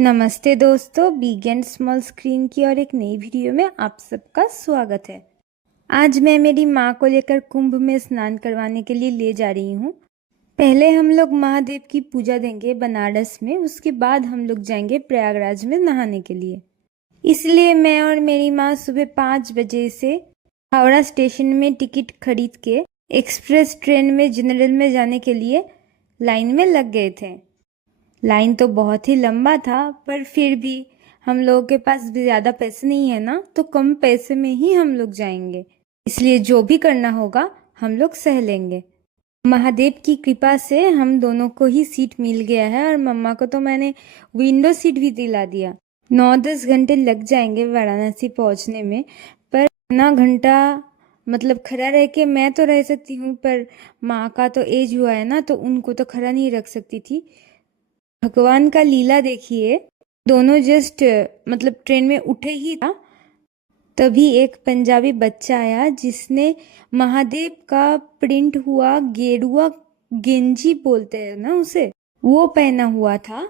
नमस्ते दोस्तों, big and small screen की और एक नई वीडियो में आप सबका स्वागत है। आज मैं मेरी माँ को लेकर कुंभ में स्नान करवाने के लिए ले जा रही हूँ। पहले हम लोग महादेव की पूजा देंगे बनारस में, उसके बाद हम लोग जाएंगे प्रयागराज में नहाने के लिए। इसलिए मैं और मेरी माँ सुबह 5 बजे से हावड़ा स्टेशन में टिकट खरीद के एक्सप्रेस ट्रेन में जनरल में जाने के लिए लाइन में लग गए थे। लाइन तो बहुत ही लंबा था, पर फिर भी हम लोगों के पास भी ज़्यादा पैसे नहीं है ना, तो कम पैसे में ही हम लोग जाएंगे। इसलिए जो भी करना होगा हम लोग सह लेंगे। महादेव की कृपा से हम दोनों को ही सीट मिल गया है और मम्मा को तो मैंने विंडो सीट भी दिला दिया। 9-10 घंटे लग जाएंगे वाराणसी पहुंचने में, पर इतना घंटा मतलब खड़ा रह के मैं तो रह सकती हूँ, पर माँ का तो एज हुआ है ना, तो उनको तो खड़ा नहीं रख सकती थी। भगवान का लीला देखिए, दोनों जस्ट मतलब ट्रेन में उठे ही था, तभी एक पंजाबी बच्चा आया जिसने महादेव का प्रिंट हुआ गेरुआ गेंजी बोलते हैं ना उसे, वो पहना हुआ था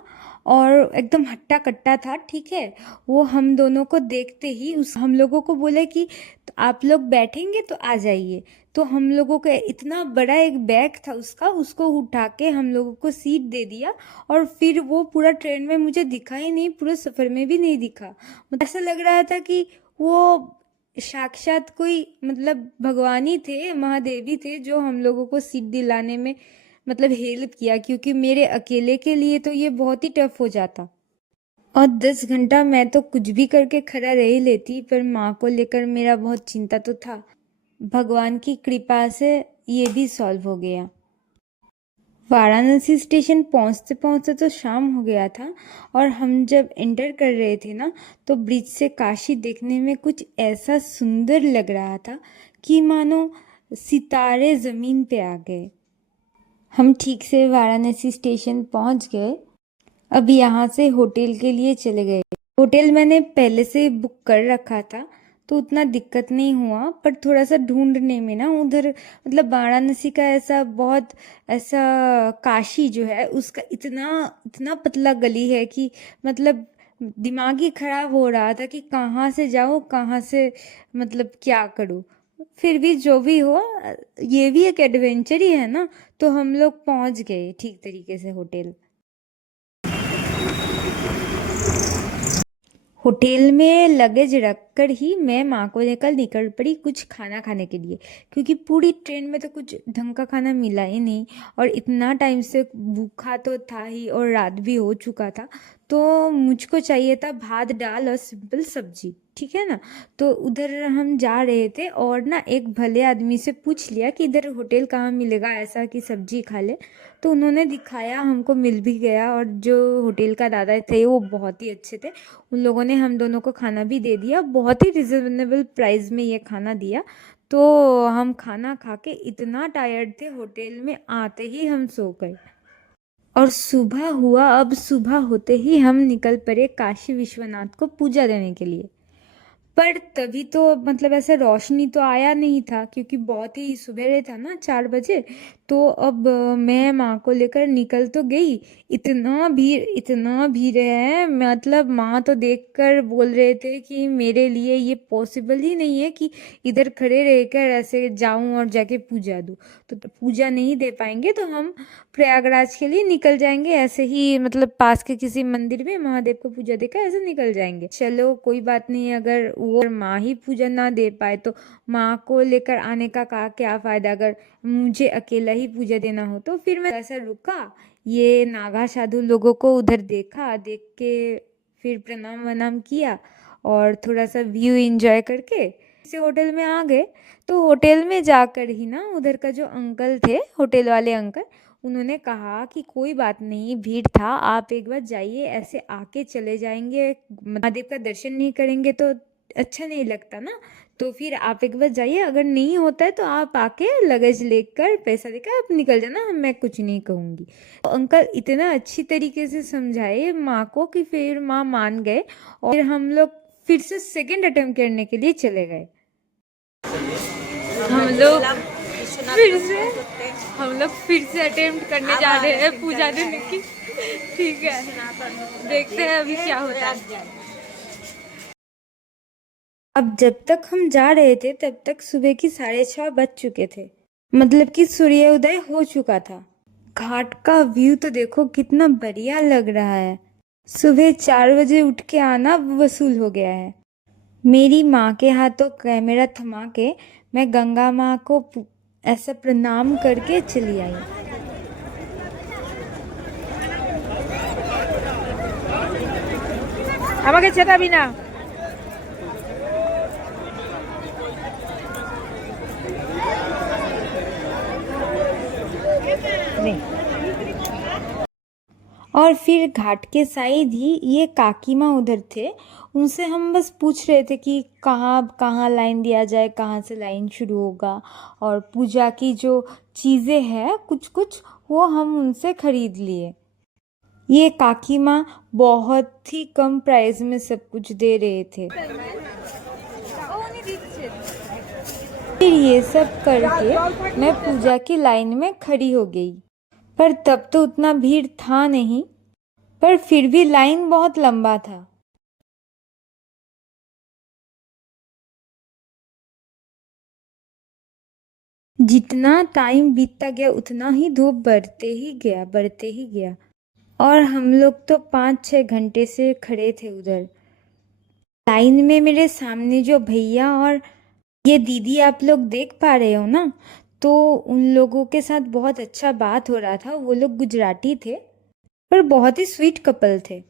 और एकदम हट्टा कट्टा था। ठीक है, वो हम दोनों को देखते ही उस हम लोगों को बोले कि तो आप लोग बैठेंगे तो आ जाइए। तो हम लोगों का इतना बड़ा एक बैग था उसका, उसको उठा के हम लोगों को सीट दे दिया और फिर वो पूरा ट्रेन में मुझे दिखा ही नहीं, पूरे सफ़र में भी नहीं दिखा। मतलब ऐसा लग रहा था कि वो साक्षात कोई मतलब भगवान ही थे, महादेवी थे, जो हम लोगों को सीट दिलाने में मतलब हेल्प किया, क्योंकि मेरे अकेले के लिए तो ये बहुत ही टफ हो जाता। और 10 घंटा मैं तो कुछ भी करके खड़ा रह ही लेती, पर माँ को लेकर मेरा बहुत चिंता तो था। भगवान की कृपा से ये भी सॉल्व हो गया। वाराणसी स्टेशन पहुंचते पहुंचते तो शाम हो गया था और हम जब एंटर कर रहे थे ना, तो ब्रिज से काशी देखने में कुछ ऐसा सुंदर लग रहा था कि मानो सितारे ज़मीन पे आ गए। हम ठीक से वाराणसी स्टेशन पहुंच गए। अब यहाँ से होटल के लिए चले गए। होटल मैंने पहले से बुक कर रखा था, तो उतना दिक्कत नहीं हुआ, पर थोड़ा सा ढूंढने में ना उधर मतलब वाराणसी का ऐसा बहुत ऐसा काशी जो है उसका इतना इतना पतला गली है कि मतलब दिमाग ही खराब हो रहा था कि कहाँ से जाऊँ, कहाँ से मतलब क्या करूँ। फिर भी जो भी हो, ये भी एक एडवेंचर ही है ना, तो हम लोग पहुँच गए ठीक तरीके से होटल। होटल में लगेज रखकर ही मैं माँ को लेकर निकल पड़ी कुछ खाना खाने के लिए, क्योंकि पूरी ट्रेन में तो कुछ ढंग का खाना मिला ही नहीं और इतना टाइम से भूखा तो था ही और रात भी हो चुका था। तो मुझको चाहिए था भात दाल और सिंपल सब्जी, ठीक है ना। तो उधर हम जा रहे थे और ना एक भले आदमी से पूछ लिया कि इधर होटल कहाँ मिलेगा ऐसा कि सब्जी खा ले। तो उन्होंने दिखाया, हमको मिल भी गया, और जो होटल का दादा थे वो बहुत ही अच्छे थे। उन लोगों ने हम दोनों को खाना भी दे दिया, बहुत ही रिजनेबल प्राइस में ये खाना दिया। तो हम खाना खा के इतना टायर्ड थे, होटल में आते ही हम सो गए और सुबह हुआ। अब सुबह होते ही हम निकल पड़े काशी विश्वनाथ को पूजा देने के लिए। पर तभी तो मतलब ऐसे रोशनी तो आया नहीं था, क्योंकि बहुत ही सुबह था ना, 4 बजे। तो अब मैं माँ को लेकर निकल तो गई, इतना भीड़ है, मतलब माँ तो देखकर बोल रहे थे कि मेरे लिए ये पॉसिबल ही नहीं है कि इधर खड़े रहकर ऐसे जाऊं और जाके पूजा दूं। तो पूजा नहीं दे पाएंगे, तो हम प्रयागराज के लिए निकल जाएंगे ऐसे ही, मतलब पास के किसी मंदिर में महादेव को पूजा देकर ऐसे निकल जाएंगे। चलो कोई बात नहीं, अगर वो माँ ही पूजा ना दे पाए तो माँ को लेकर आने का क्या फ़ायदा, अगर मुझे अकेला ही पूजा देना हो। तो फिर मैं ऐसा रुका, ये नागा साधु लोगों को उधर देखा, देख के फिर प्रणाम वनाम किया और थोड़ा सा व्यू एंजॉय करके से होटल में आ गए। तो होटल में जाकर ही ना उधर का जो अंकल थे, होटल वाले अंकल, उन्होंने कहा कि कोई बात नहीं, भीड़ था, आप एक बार जाइए, ऐसे आके चले जाएंगे, महादेव का दर्शन नहीं करेंगे तो अच्छा नहीं लगता ना। तो फिर आप एक बार जाइए, अगर नहीं होता है तो आप आके लगेज लेकर पैसा देकर आप निकल जाना, मैं कुछ नहीं कहूँगी। तो अंकल इतना अच्छी तरीके से समझाए माँ को कि फिर माँ मान गए और फिर हम लोग फिर से सेकंड अटेम्प्ट करने के लिए चले गए। हम लोग फिर से हम लोग फिर से अटेम्प्ट करने जा रहे हैं पूजा देने की। ठीक है, देखते हैं अभी क्या होता है। अब जब तक हम जा रहे थे तब तक सुबह की 6:30 बज चुके थे, मतलब कि सूर्योदय हो चुका था। घाट का व्यू तो देखो कितना बढ़िया लग रहा है। सुबह 4 बजे उठ के आना वसूल हो गया है। मेरी माँ के हाथों कैमरा थमा के मैं गंगा माँ को ऐसा प्रणाम करके चली आई। আমাকে চেতাবি না। और फिर घाट के साइड ही ये काकी माँ उधर थे, उनसे हम बस पूछ रहे थे कि कहाँ कहाँ लाइन दिया जाए, कहाँ से लाइन शुरू होगा, और पूजा की जो चीज़ें हैं कुछ कुछ वो हम उनसे खरीद लिए। ये काकी माँ बहुत ही कम प्राइस में सब कुछ दे रहे थे। फिर ये सब करके मैं पूजा की लाइन में खड़ी हो गई, पर तब तो उतना भीड़ था नहीं, पर फिर भी लाइन बहुत लंबा था। जितना टाइम बीतता गया उतना ही धूप बढ़ते ही गया, और हम लोग तो 5-6 घंटे से खड़े थे उधर लाइन में। मेरे सामने जो भैया और ये दीदी आप लोग देख पा रहे हो ना, तो उन लोगों के साथ बहुत अच्छा बात हो रहा था। वो लोग गुजराती थे, पर बहुत ही स्वीट कपल थे।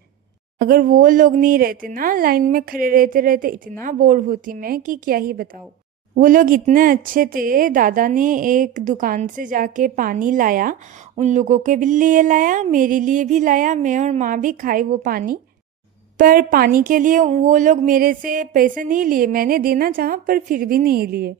अगर वो लोग नहीं रहते ना, लाइन में खड़े रहते रहते इतना बोर होती मैं कि क्या ही बताऊँ। वो लोग इतने अच्छे थे। दादा ने एक दुकान से जाके पानी लाया, उन लोगों के भी लिए लाया, मेरे लिए भी लाया। मैं और माँ भी खाई वो पानी। पर पानी के लिए वो लोग मेरे से पैसे नहीं लिए, मैंने देना चाहा पर फिर भी नहीं लिए।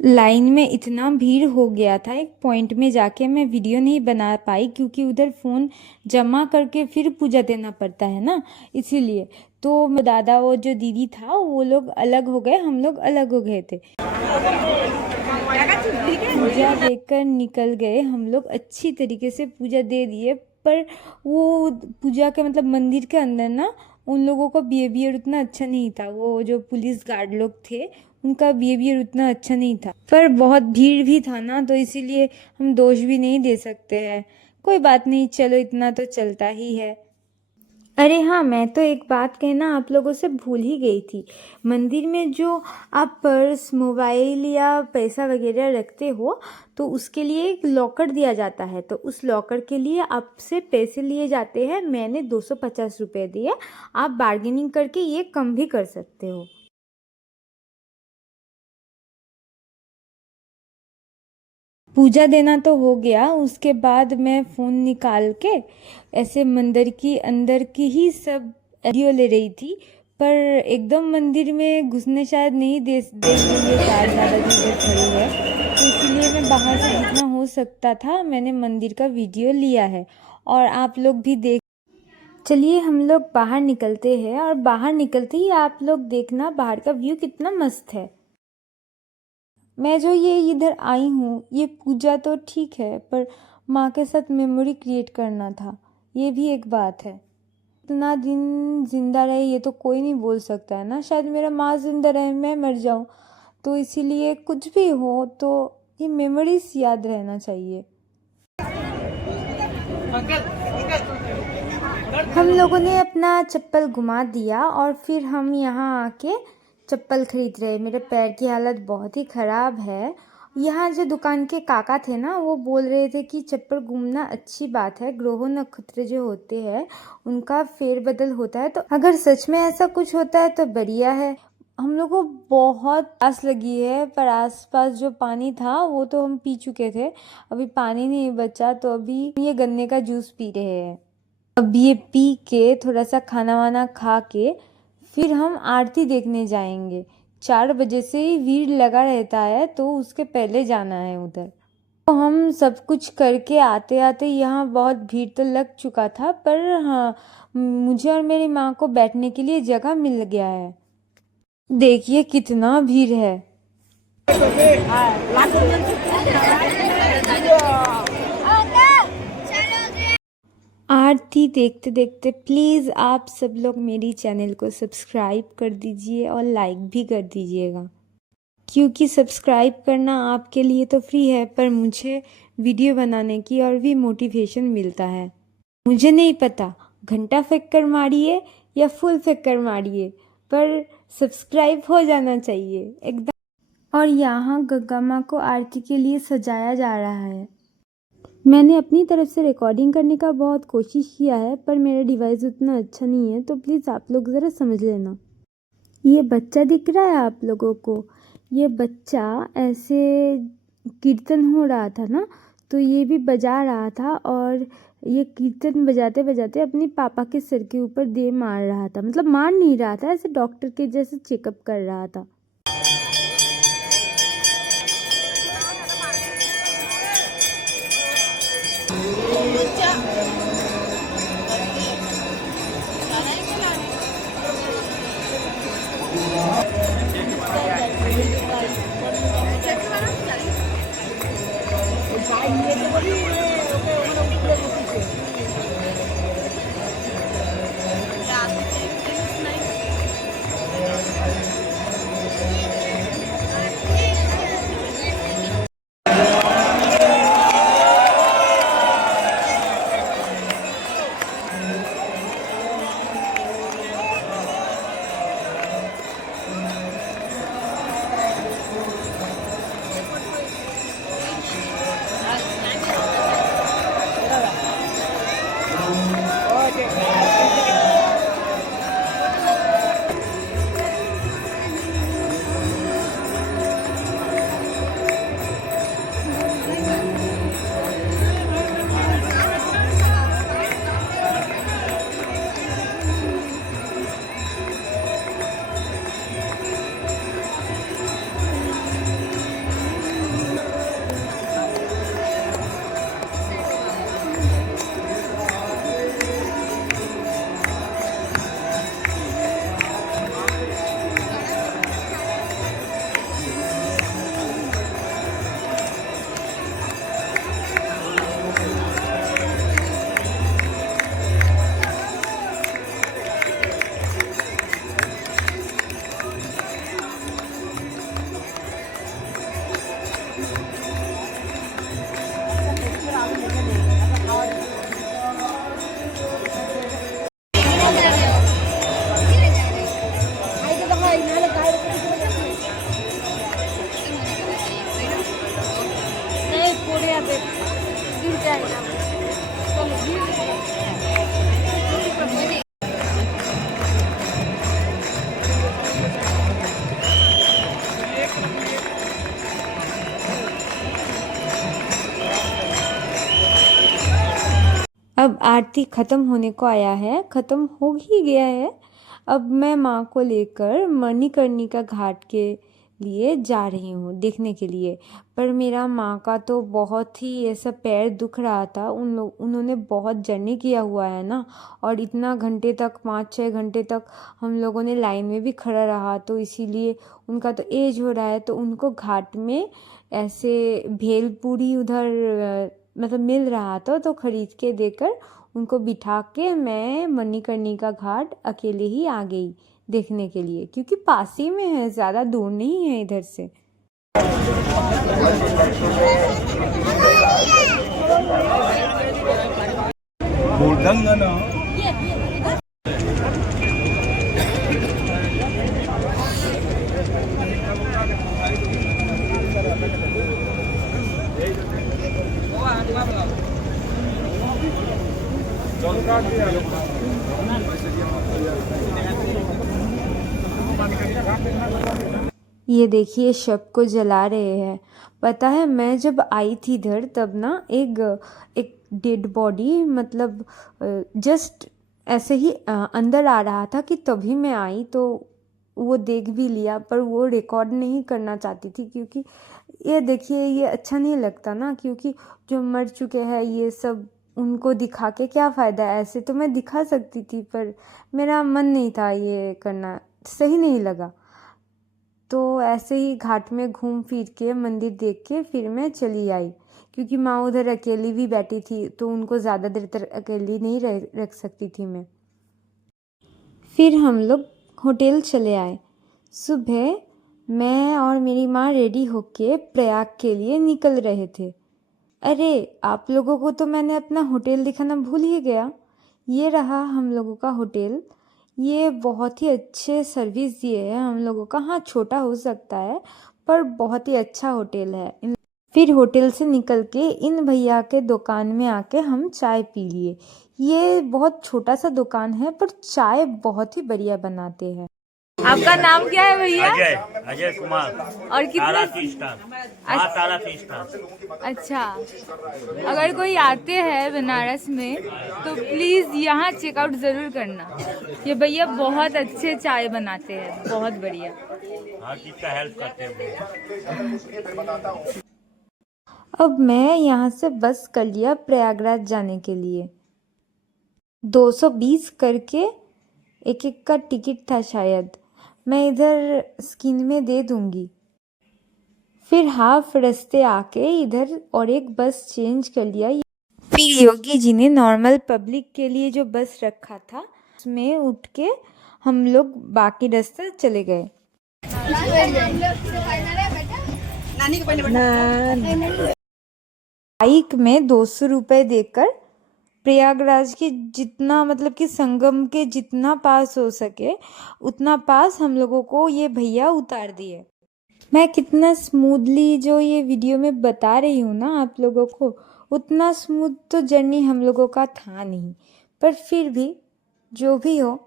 लाइन में इतना भीड़ हो गया था, एक पॉइंट में जाके मैं वीडियो नहीं बना पाई क्योंकि उधर फ़ोन जमा करके फिर पूजा देना पड़ता है ना, इसीलिए। तो दादा वो जो दीदी था वो लोग अलग हो गए, हम लोग अलग हो गए थे। पूजा देकर निकल गए हम लोग, अच्छी तरीके से पूजा दे दिए। पर वो पूजा के मतलब मंदिर के अंदर ना उन लोगों का बिहेवियर उतना अच्छा नहीं था। वो जो पुलिस गार्ड लोग थे उनका बिहेवियर उतना अच्छा नहीं था, पर बहुत भीड़ भी था ना, तो इसीलिए हम दोष भी नहीं दे सकते हैं। कोई बात नहीं, चलो इतना तो चलता ही है। अरे हाँ, मैं तो एक बात कहना आप लोगों से भूल ही गई थी। मंदिर में जो आप पर्स, मोबाइल या पैसा वगैरह रखते हो तो उसके लिए एक लॉकर दिया जाता है, तो उस लॉकर के लिए आपसे पैसे लिए जाते हैं। मैंने 250 रुपये दिए, आप बार्गेनिंग करके ये कम भी कर सकते हो। पूजा देना तो हो गया, उसके बाद मैं फ़ोन निकाल के ऐसे मंदिर की अंदर की ही सब वीडियो ले रही थी, पर एकदम मंदिर में घुसने शायद नहीं देख देंगे, शायद दादाजी इधर खड़े हैं, तो इसलिए मैं बाहर से जितना हो सकता था मैंने मंदिर का वीडियो लिया है, और आप लोग भी देख। चलिए हम लोग बाहर निकलते हैं, और बाहर निकलते ही आप लोग देखना बाहर का व्यू कितना मस्त है। मैं जो ये इधर आई हूँ, ये पूजा तो ठीक है, पर माँ के साथ मेमोरी क्रिएट करना था, ये भी एक बात है। इतना दिन जिंदा रहे ये तो कोई नहीं बोल सकता है ना, शायद मेरा माँ जिंदा रहे मैं मर जाऊँ, तो इसीलिए कुछ भी हो तो ये मेमोरीज याद रहना चाहिए। हम लोगों ने अपना चप्पल घुमा दिया और फिर हम यहाँ आके चप्पल खरीद रहे। मेरे पैर की हालत बहुत ही ख़राब है। यहाँ जो दुकान के काका थे ना, वो बोल रहे थे कि चप्पल घूमना अच्छी बात है, ग्रहों नक्षत्र जो होते हैं उनका फेरबदल होता है, तो अगर सच में ऐसा कुछ होता है तो बढ़िया है। हम लोग को बहुत प्यास लगी है, पर आसपास जो पानी था वो तो हम पी चुके थे, अभी पानी नहीं बचा, तो अभी ये गन्ने का जूस पी रहे हैं। अब ये पी के थोड़ा सा खाना वाना खा के फिर हम आरती देखने जाएंगे। 4 बजे से ही भीड़ लगा रहता है, तो उसके पहले जाना है उधर। तो हम सब कुछ करके आते आते यहाँ बहुत भीड़ तो लग चुका था, पर हाँ मुझे और मेरी माँ को बैठने के लिए जगह मिल गया है। देखिए कितना भीड़ है। आरती देखते देखते प्लीज़ आप सब लोग मेरी चैनल को सब्सक्राइब कर दीजिए और लाइक भी कर दीजिएगा, क्योंकि सब्सक्राइब करना आपके लिए तो फ्री है, पर मुझे वीडियो बनाने की और भी मोटिवेशन मिलता है। मुझे नहीं पता घंटा फेंक कर मारिए या फुल फेंक कर मारिए, पर सब्सक्राइब हो जाना चाहिए एकदम। और यहाँ गग्गा माँ को आरती के लिए सजाया जा रहा है। मैंने अपनी तरफ से रिकॉर्डिंग करने का बहुत कोशिश किया है, पर मेरा डिवाइस उतना अच्छा नहीं है, तो प्लीज़ आप लोग ज़रा समझ लेना। ये बच्चा दिख रहा है आप लोगों को, ये बच्चा ऐसे कीर्तन हो रहा था ना, तो ये भी बजा रहा था और ये कीर्तन बजाते बजाते अपने पापा के सिर के ऊपर दे मार रहा था, मतलब मार नहीं रहा था, ऐसे डॉक्टर के जैसे चेकअप कर रहा था। अब आरती ख़त्म होने को आया है, ख़त्म हो ही गया है। अब मैं माँ को लेकर मणिकर्णिका घाट के लिए जा रही हूँ देखने के लिए, पर मेरा माँ का तो बहुत ही ऐसा पैर दुख रहा था। उन्होंने बहुत जर्नी किया हुआ है ना, और इतना घंटे तक 5-6 घंटे तक हम लोगों ने लाइन में भी खड़ा रहा, तो इसीलिए उनका तो एज हो रहा है। तो उनको घाट में ऐसे भेलपूरी उधर मतलब मिल रहा था, तो खरीद के देकर उनको बिठा के मैं मणिकर्णिका घाट अकेले ही आ गई देखने के लिए, क्योंकि पास ही में है, ज़्यादा दूर नहीं है इधर से। ये देखिए शव को जला रहे हैं। पता है मैं जब आई थी इधर तब ना एक डेड बॉडी मतलब जस्ट ऐसे ही अंदर आ रहा था कि तभी मैं आई, तो वो देख भी लिया, पर वो रिकॉर्ड नहीं करना चाहती थी, क्योंकि ये देखिए ये अच्छा नहीं लगता ना, क्योंकि जो मर चुके हैं ये सब उनको दिखा के क्या फ़ायदा है। ऐसे तो मैं दिखा सकती थी, पर मेरा मन नहीं था, ये करना सही नहीं लगा। तो ऐसे ही घाट में घूम फिर के मंदिर देख के फिर मैं चली आई, क्योंकि माँ उधर अकेली भी बैठी थी तो उनको ज़्यादा देर तक अकेली नहीं रख सकती थी मैं। फिर हम लोग होटल चले आए। सुबह मैं और मेरी माँ रेडी होके प्रयाग के लिए निकल रहे थे। अरे आप लोगों को तो मैंने अपना होटल दिखाना भूल ही गया। ये रहा हम लोगों का होटल। ये बहुत ही अच्छे सर्विस दिए हैं हम लोगों का। हाँ, छोटा हो सकता है पर बहुत ही अच्छा होटल है। फिर होटल से निकल के इन भैया के दुकान में आके हम चाय पी लिए। ये बहुत छोटा सा दुकान है पर चाय बहुत ही बढ़िया बनाते हैं। आपका नाम क्या है भैया? अजय अजय कुमार। और कितना? ताला तीस्ता। अच्छा, अगर कोई आते हैं बनारस में तो प्लीज़ यहाँ चेकआउट ज़रूर करना। ये भैया बहुत अच्छे चाय बनाते हैं, बहुत बढ़िया। हर चीज का हेल्प करते हैं। अब मैं यहाँ से बस कर लिया प्रयागराज जाने के लिए। 220 करके एक एक का टिकट था शायद। मैं इधर स्क्रीन में दे दूंगी। फिर हाफ रास्ते आके इधर और एक बस चेंज कर लिया। फिर योगी जी ने नॉर्मल पब्लिक के लिए जो बस रखा था उसमें उठ के हम लोग बाकी रास्ते चले गए। बाइक में 200 रुपये देकर प्रयागराज के जितना मतलब कि संगम के जितना पास हो सके उतना पास हम लोगों को ये भैया उतार दिए। मैं कितना स्मूथली जो ये वीडियो में बता रही हूँ ना आप लोगों को, उतना स्मूथ तो जर्नी हम लोगों का था नहीं, पर फिर भी जो भी हो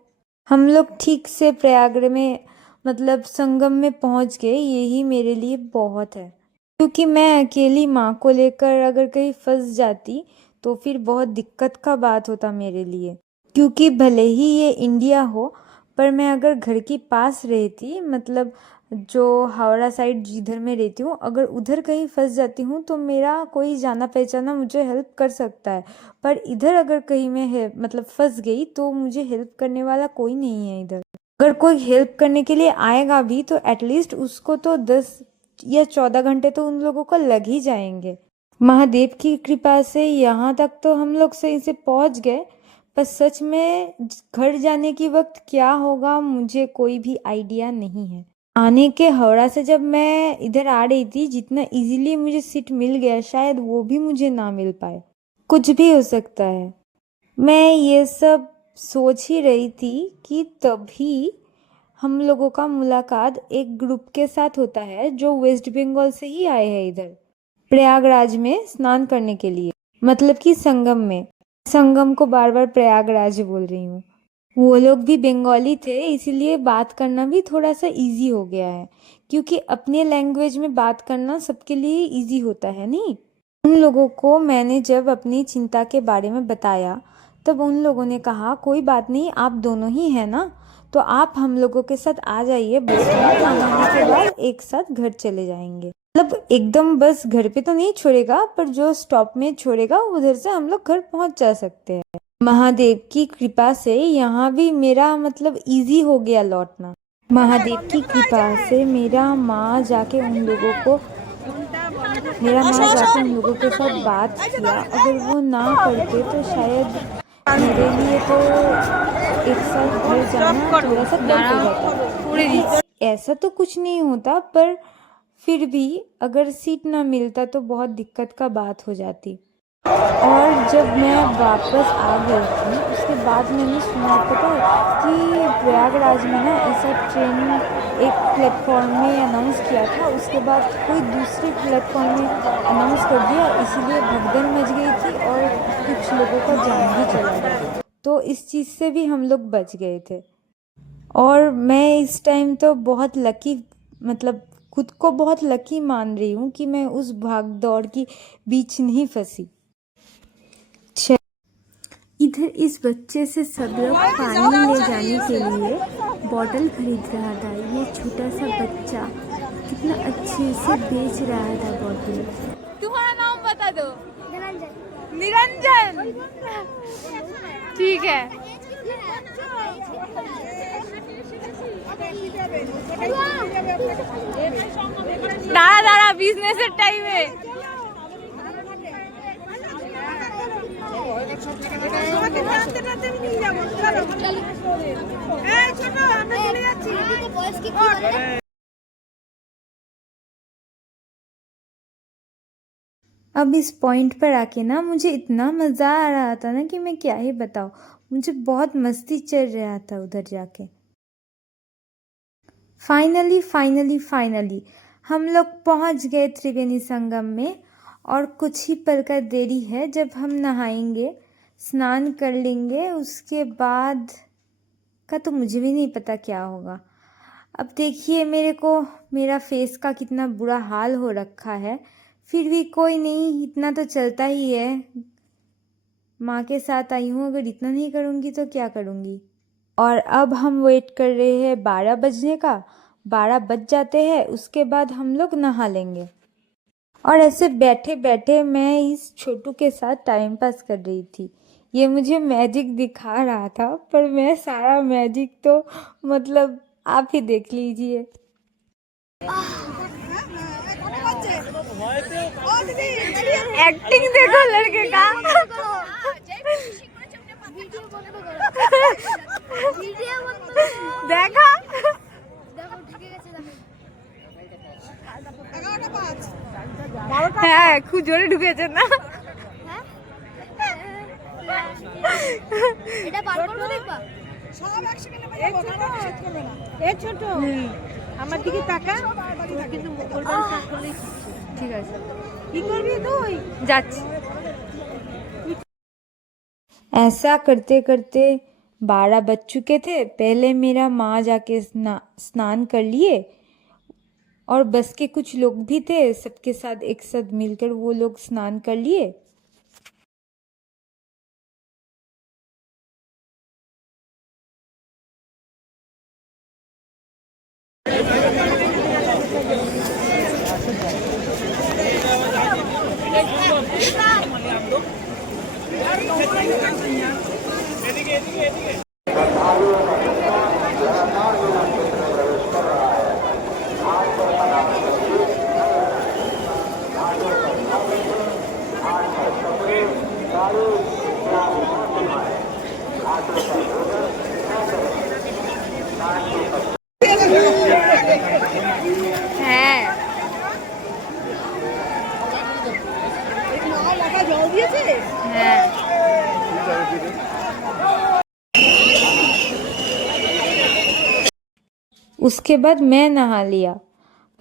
हम लोग ठीक से प्रयागराज में मतलब संगम में पहुँच गए। यही मेरे लिए बहुत है, क्योंकि मैं अकेली माँ को लेकर अगर कहीं फंस जाती तो फिर बहुत दिक्कत का बात होता मेरे लिए। क्योंकि भले ही ये इंडिया हो पर मैं अगर घर के पास रहती, मतलब जो हावड़ा साइड जिधर मैं रहती हूँ, अगर उधर कहीं फंस जाती हूँ तो मेरा कोई जाना पहचाना मुझे हेल्प कर सकता है। पर इधर अगर कहीं मैं मतलब फंस गई तो मुझे हेल्प करने वाला कोई नहीं है इधर। अगर कोई हेल्प करने के लिए आएगा भी तो एटलीस्ट उसको तो 10 या 14 घंटे तो उन लोगों को लग ही जाएंगे। महादेव की कृपा से यहाँ तक तो हम लोग सही से पहुँच गए, पर सच में घर जाने की वक्त क्या होगा मुझे कोई भी आइडिया नहीं है। आने के हावड़ा से जब मैं इधर आ रही थी, जितना इजीली मुझे सीट मिल गया शायद वो भी मुझे ना मिल पाए। कुछ भी हो सकता है। मैं ये सब सोच ही रही थी कि तभी हम लोगों का मुलाकात एक ग्रुप के साथ होता है जो वेस्ट बंगाल से ही आए हैं इधर प्रयागराज में स्नान करने के लिए, मतलब कि संगम में। संगम को बार बार प्रयागराज बोल रही हूँ। वो लोग भी बंगाली थे, इसीलिए बात करना भी थोड़ा सा इजी हो गया है, क्योंकि अपने लैंग्वेज में बात करना सबके लिए इजी होता है नहीं। उन लोगों को मैंने जब अपनी चिंता के बारे में बताया तब उन लोगों ने कहा कोई बात नहीं, आप दोनों ही हैं ना, तो आप हम लोगों के साथ आ जाइए, बस नहाने के बाद एक साथ घर चले जाएंगे। मतलब एकदम बस घर पे तो नहीं छोड़ेगा, पर जो स्टॉप में छोड़ेगा उधर से हम लोग घर पहुंच जा सकते हैं। महादेव की कृपा से यहाँ भी मेरा मतलब इजी हो गया लौटना। महादेव की कृपा से मेरा माँ जाके उन लोगों के साथ बात किया। अगर वो ना करते तो शायद मेरे लिए तो एक साथ घर जाना थोड़ा सा डर हो जाता। ऐसा तो कुछ नहीं होता, पर फिर भी अगर सीट ना मिलता तो बहुत दिक्कत का बात हो जाती। और जब मैं वापस आ गई थी उसके बाद मैंने सुना पता कि प्रयागराज में ना ऐसा ट्रेन एक प्लेटफॉर्म में अनाउंस किया था, उसके बाद कोई दूसरे प्लेटफॉर्म में अनाउंस कर दिया, इसीलिए भगदड़ मच गई थी और कुछ लोगों का जान भी चला गया। तो इस चीज़ से भी हम लोग बच गए थे। और मैं इस टाइम तो बहुत लकी, मतलब खुद को बहुत लकी मान रही हूँ कि मैं उस भाग दौड़ की बीच नहीं फंसी। इधर इस बच्चे से सब लोग पानी ले जाने के लिए बॉटल खरीद रहा था। ये छोटा सा बच्चा कितना अच्छे से बेच रहा था बॉटल। तुम्हारा नाम बता दो। निरंजन। ठीक है। दादा दादा बिजनेस टाइम है। সবাইকে টানতে টানতে আমি নিয়ে যাবো চলো এই ছোট আমরা চলে যাচ্ছি বয়স কি বলে अब इस पॉइंट पर आके ना मुझे इतना मज़ा आ रहा था ना कि मैं क्या ही बताऊँ। मुझे बहुत मस्ती चल रहा था उधर जाके। फाइनली हम लोग पहुंच गए त्रिवेणी संगम में और कुछ ही पल का देरी है जब हम नहाएंगे, स्नान कर लेंगे, उसके बाद का तो मुझे भी नहीं पता क्या होगा। अब देखिए मेरा फेस का कितना बुरा हाल हो रखा है, फिर भी कोई नहीं, इतना तो चलता ही है। माँ के साथ आई हूँ, अगर इतना नहीं करूँगी तो क्या करूँगी। और अब हम वेट कर रहे हैं 12 बजने का। 12 बज जाते हैं, उसके बाद हम लोग नहा लेंगे। और ऐसे बैठे बैठे मैं इस छोटू के साथ टाइम पास कर रही थी। ये मुझे मैजिक दिखा रहा था, पर मैं सारा मैजिक तो मतलब आप ही देख लीजिए। एक्टिंग देखो लड़के का। देखा হ্যাঁ খুব জোরে ঢুকেছে না এটা বার করব দেখবা সব একসাথে নেমে যাবো এ ছোট আমার দিকে তাকা কিন্তু মোবাইলটা স্টার্ট করলেই ঠিক আছে কি করবি তুই যাচ্ছি। ऐसा करते करते 12 बज चुके थे। पहले मेरा माँ जाके स्नान कर लिए और बस के कुछ लोग भी थे, सबके साथ एक साथ मिलकर वो लोग स्नान कर लिए। হ্যাঁ জল দিয়েছে হ্যাঁ उसके बाद मैं नहा लिया।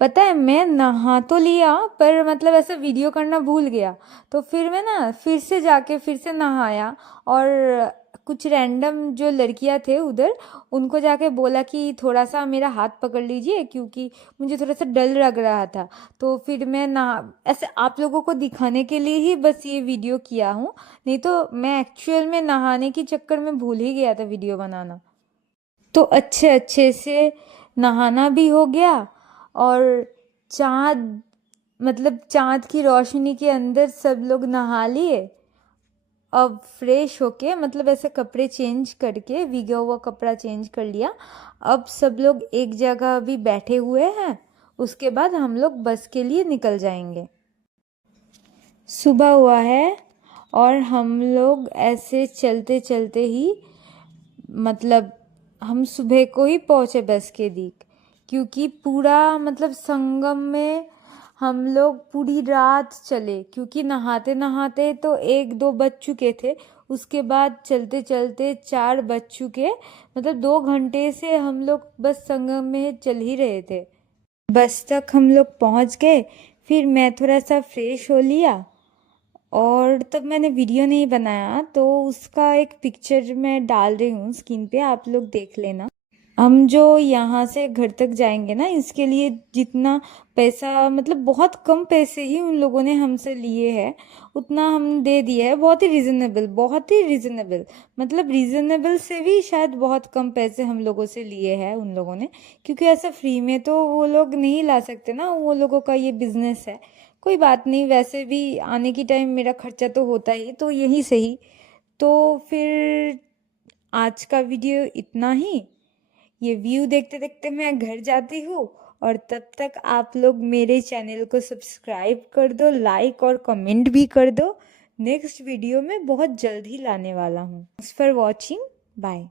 पता है मैं नहा तो लिया पर मतलब ऐसा वीडियो करना भूल गया, तो फिर मैं ना फिर से जाके फिर से नहाया और कुछ रैंडम जो लड़कियां थे उधर उनको जाके बोला कि थोड़ा सा मेरा हाथ पकड़ लीजिए क्योंकि मुझे थोड़ा सा डर लग रहा था। तो फिर मैं नहा ऐसे आप लोगों को दिखाने के लिए ही बस ये वीडियो किया हूँ, नहीं तो मैं एक्चुअल में नहाने के चक्कर में भूल ही गया था वीडियो बनाना। तो अच्छे से नहाना भी हो गया और चाँद की रोशनी के अंदर सब लोग नहा लिए। अब फ्रेश होके मतलब ऐसे कपड़े चेंज करके भीगा हुआ कपड़ा चेंज कर लिया। अब सब लोग एक जगह अभी बैठे हुए हैं, उसके बाद हम लोग बस के लिए निकल जाएंगे। सुबह हुआ है और हम लोग ऐसे चलते चलते ही मतलब हम सुबह को ही पहुँचे बस के दीक, क्योंकि पूरा मतलब संगम में हम लोग पूरी रात चले, क्योंकि नहाते नहाते तो 1-2 बज चुके थे। उसके बाद चलते चलते 4 बज चुके, मतलब 2 घंटे से हम लोग बस संगम में चल ही रहे थे। बस तक हम लोग पहुंच गए, फिर मैं थोड़ा सा फ्रेश हो लिया और तब मैंने वीडियो नहीं बनाया, तो उसका एक पिक्चर मैं डाल रही हूँ स्क्रीन पे, आप लोग देख लेना। हम जो यहाँ से घर तक जाएंगे ना, इसके लिए जितना पैसा मतलब बहुत कम पैसे ही उन लोगों ने हमसे लिए हैं, उतना हम दे दिया है। बहुत ही रीज़नेबल, मतलब रीज़नेबल से भी शायद बहुत कम पैसे हम लोगों से लिए हैं उन लोगों ने, क्योंकि ऐसा फ्री में तो वो लोग नहीं ला सकते ना, वो लोगों का ये बिज़नेस है। कोई बात नहीं, वैसे भी आने की टाइम मेरा खर्चा तो होता ही, तो यही सही। तो फिर आज का वीडियो इतना ही। ये व्यू देखते देखते मैं घर जाती हूँ और तब तक आप लोग मेरे चैनल को सब्सक्राइब कर दो, लाइक और कमेंट भी कर दो। नेक्स्ट वीडियो में बहुत जल्द ही लाने वाला हूँ। Thanks for watching, bye.